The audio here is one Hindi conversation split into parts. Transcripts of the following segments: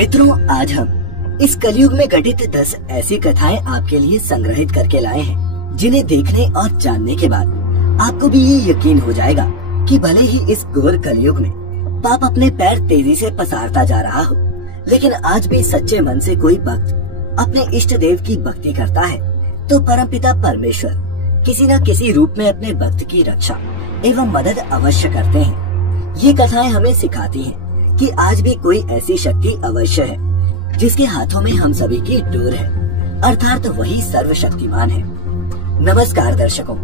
मित्रों, आज हम इस कलयुग में घटित 10 ऐसी कथाएं आपके लिए संग्रहित करके लाए हैं, जिन्हें देखने और जानने के बाद आपको भी ये यकीन हो जाएगा कि भले ही इस घोर कलयुग में पाप अपने पैर तेजी से पसारता जा रहा हो, लेकिन आज भी सच्चे मन से कोई भक्त अपने इष्ट देव की भक्ति करता है तो परमपिता परमेश्वर किसी न किसी रूप में अपने भक्त की रक्षा एवं मदद अवश्य करते हैं। ये कथाएं हमें सिखाती हैं कि आज भी कोई ऐसी शक्ति अवश्य है जिसके हाथों में हम सभी की डोर है, अर्थात वही सर्वशक्तिमान है। नमस्कार दर्शकों,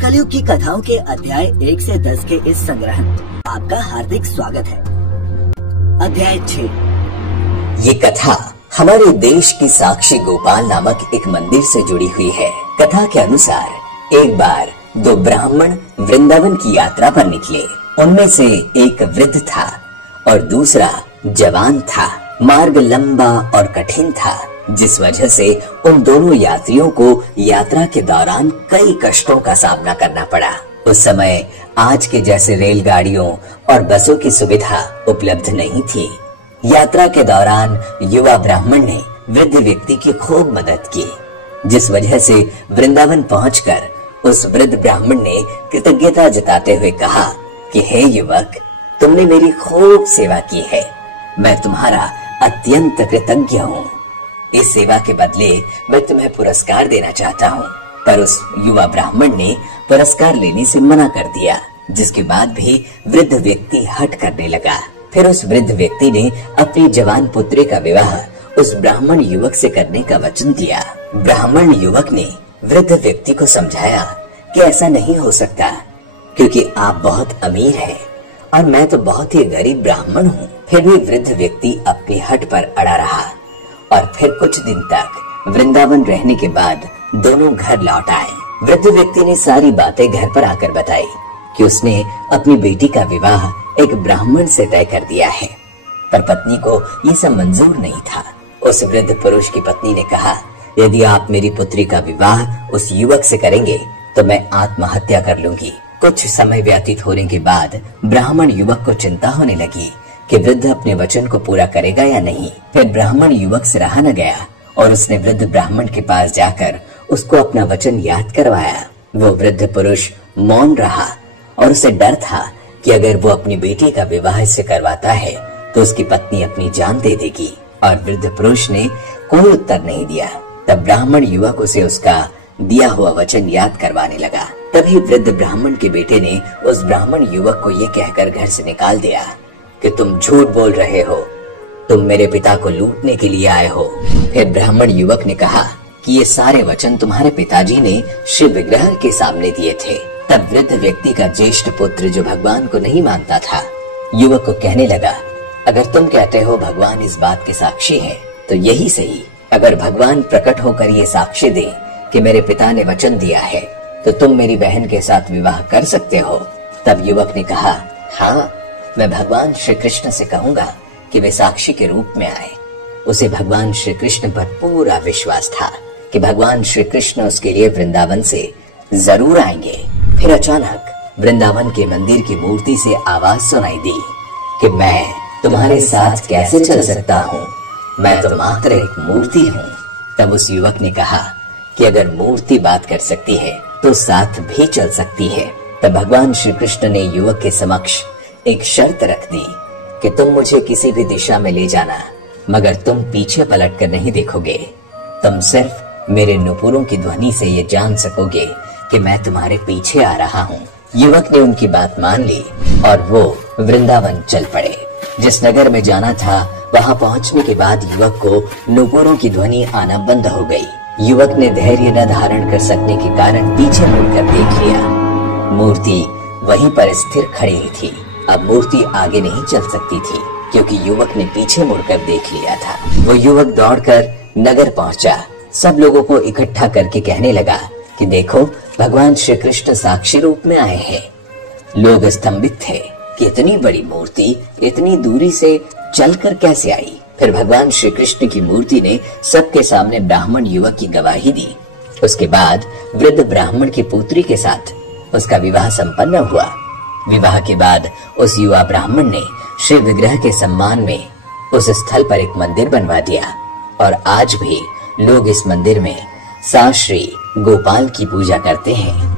कलयुग की कथाओं के अध्याय 1 से 10 के इस संग्रह में आपका हार्दिक स्वागत है। अध्याय 6। ये कथा हमारे देश की साक्षी गोपाल नामक एक मंदिर से जुड़ी हुई है। कथा के अनुसार एक बार 2 ब्राह्मण वृंदावन की यात्रा पर निकले। उनमें से एक वृद्ध था और दूसरा जवान था। मार्ग लंबा और कठिन था, जिस वजह से उन दोनों यात्रियों को यात्रा के दौरान कई कष्टों का सामना करना पड़ा। उस समय आज के जैसे रेलगाड़ियों और बसों की सुविधा उपलब्ध नहीं थी। यात्रा के दौरान युवा ब्राह्मण ने वृद्ध व्यक्ति की खूब मदद की, जिस वजह से वृंदावन पहुंचकर उस वृद्ध ब्राह्मण ने कृतज्ञता जताते हुए कहा कि हे युवक, तुमने मेरी खूब सेवा की है। मैं तुम्हारा अत्यंत कृतज्ञ हूँ। इस सेवा के बदले मैं तुम्हें पुरस्कार देना चाहता हूँ। पर उस युवा ब्राह्मण ने पुरस्कार लेने से मना कर दिया, जिसके बाद भी वृद्ध व्यक्ति हट करने लगा। फिर उस वृद्ध व्यक्ति ने अपनी जवान पुत्री का विवाह उस ब्राह्मण युवक से करने का वचन दिया। ब्राह्मण युवक ने वृद्ध व्यक्ति को समझाया कि ऐसा नहीं हो सकता, क्योंकि आप बहुत अमीर हैं और मैं तो बहुत ही गरीब ब्राह्मण हूँ। फिर भी वृद्ध व्यक्ति अपनी हट पर अड़ा रहा और फिर कुछ दिन तक वृंदावन रहने के बाद दोनों घर लौट आए। वृद्ध व्यक्ति ने सारी बातें घर पर आकर बताई कि उसने अपनी बेटी का विवाह एक ब्राह्मण से तय कर दिया है, पर पत्नी को ये सब मंजूर नहीं था। उस वृद्ध पुरुष की पत्नी ने कहा, यदि आप मेरी पुत्री का विवाह उस युवक से करेंगे तो मैं आत्महत्या कर लूंगी। कुछ समय व्यतीत होने के बाद ब्राह्मण युवक को चिंता होने लगी कि वृद्ध अपने वचन को पूरा करेगा या नहीं। फिर ब्राह्मण युवक से रहा न गया और उसने वृद्ध ब्राह्मण के पास जाकर उसको अपना वचन याद करवाया। वो वृद्ध पुरुष मौन रहा और उसे डर था कि अगर वो अपनी बेटी का विवाह इससे करवाता है तो उसकी पत्नी अपनी जान दे देगी। और वृद्ध पुरुष ने कोई उत्तर नहीं दिया। तब ब्राह्मण युवक उसे उसका दिया हुआ वचन याद करवाने लगा। तभी वृद्ध ब्राह्मण के बेटे ने उस ब्राह्मण युवक को ये कहकर घर से निकाल दिया कि तुम झूठ बोल रहे हो, तुम मेरे पिता को लूटने के लिए आए हो। फिर ब्राह्मण युवक ने कहा कि ये सारे वचन तुम्हारे पिताजी ने शिव विग्रह के सामने दिए थे। तब वृद्ध व्यक्ति का ज्येष्ठ पुत्र, जो भगवान को नहीं मानता था, युवक को कहने लगा, अगर तुम कहते हो भगवान इस बात के साक्षी है तो यही सही। अगर भगवान प्रकट होकर ये साक्ष्य दे कि मेरे पिता ने वचन दिया है तो तुम मेरी बहन के साथ विवाह कर सकते हो। तब युवक ने कहा, हाँ, मैं भगवान श्री कृष्ण से कहूंगा कि वे साक्षी के रूप में आए। उसे भगवान श्री कृष्ण पर पूरा विश्वास था कि भगवान श्री कृष्ण उसके लिए वृंदावन से जरूर आएंगे। फिर अचानक वृंदावन के मंदिर की मूर्ति से आवाज सुनाई दी कि मैं तुम्हारे साथ कैसे चल सकता हूँ, मैं तो मात्र एक मूर्ति हूँ। तब उस युवक ने कहा कि अगर मूर्ति बात कर सकती है तो साथ भी चल सकती है। तब भगवान श्री कृष्ण ने युवक के समक्ष एक शर्त रख दी कि तुम मुझे किसी भी दिशा में ले जाना, मगर तुम पीछे पलट कर नहीं देखोगे। तुम सिर्फ मेरे नुपुरों की ध्वनि से ये जान सकोगे कि मैं तुम्हारे पीछे आ रहा हूँ। युवक ने उनकी बात मान ली और वो वृंदावन चल पड़े। जिस नगर में जाना था वहाँ पहुँचने के बाद युवक को नुपुरों की ध्वनि आना बंद हो गई। युवक ने धैर्य न धारण कर सकने के कारण पीछे मुड़कर देख लिया। मूर्ति वहीं पर स्थिर खड़ी थी। अब मूर्ति आगे नहीं चल सकती थी, क्योंकि युवक ने पीछे मुड़कर देख लिया था। वो युवक दौड़कर नगर पहुंचा। सब लोगों को इकट्ठा करके कहने लगा कि देखो, भगवान श्री कृष्ण साक्षी रूप में आए हैं। लोग स्तंभित थे कि इतनी बड़ी मूर्ति इतनी दूरी से चलकर कैसे आई। फिर भगवान श्री कृष्ण की मूर्ति ने सबके सामने ब्राह्मण युवक की गवाही दी। उसके बाद वृद्ध ब्राह्मण की पुत्री के साथ उसका विवाह संपन्न हुआ। विवाह के बाद उस युवा ब्राह्मण ने शिव विग्रह के सम्मान में उस स्थल पर एक मंदिर बनवा दिया और आज भी लोग इस मंदिर में साश्री गोपाल की पूजा करते हैं।